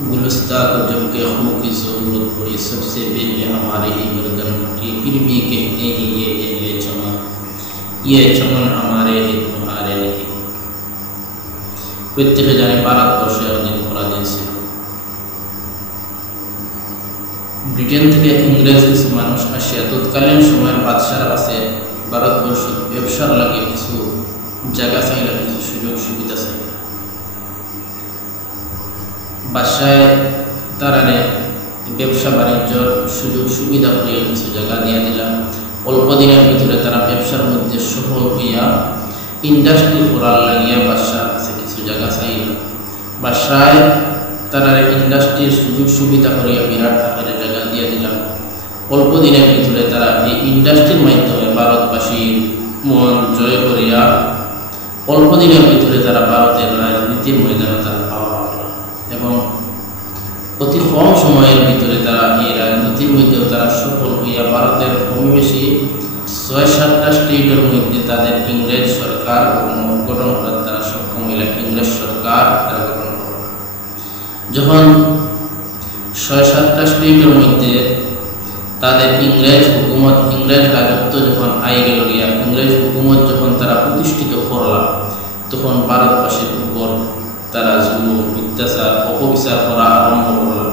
गुलस्ता को जब के खून की ज़रूरत पड़ी सबसे पहले हमारे ही गर्दन कटी, फिर भी कहते हैं ये चमन हमारे है तुम्हारे नहीं। প্রত্যেকে জানে ভারতবর্ষে অনেক পরাধীন ছিল। ব্রিটেন থেকে ইংরেজ কিছু মানুষ আসিয়া তৎকালীন সময়ের বাদশার কাছে ভারতবর্ষ ব্যবসার লাগে কিছু জায়গা চাইলে, কিছু সুযোগ সুবিধা চাইলে। বাদশায় তারারে ব্যবসা বাণিজ্যর সুযোগ সুবিধা করিয়া কিছু জায়গা দিয়া দিলাম। অল্প দিনের ভিতরে তারা ব্যবসার মধ্যে সফল হইয়া ইন্ডাস্ট্রি করার লাগিয়া বাদশার কাছে কিছু জায়গা চাইল। বাদশায় তারা ইন্ডাস্ট্রির সুযোগ সুবিধা করিয়া বিরাট আকারে জায়গা দিয়া দিলাম। অল্প দিনের ভিতরে তারা এই ইন্ডাস্ট্রির মাধ্যমে ভারতবাসীর মন জয় করিয়া অল্প দিনের ভিতরে তারা ভারতের রাজনীতির ময়দানে তারা পাওয়া গেল এবং অতি কম সময়ের ভিতরে তারা এই রাজনীতির মধ্যেও তারা সফল হইয়া ভারতের কম বেশি ৬-৭টা স্টেটের মধ্যে তাদের ইংরেজ সরকার গঠন করার তারা সক্ষম হইল। ইংরেজ সরকার তারা গঠন করল। যখন ৬-৭টা স্টেটের মধ্যে তাদের ইংরেজ হুকুমত, ইংরেজ রাজত্ব যখন আই গেল গিয়া, ইংরেজ হুকুমত যখন তারা প্রতিষ্ঠিত করলাম, তখন ভারতবাসীর উপর তারা জুলুম, অত্যাচার, অপবিচার করা আরম্ভ করল।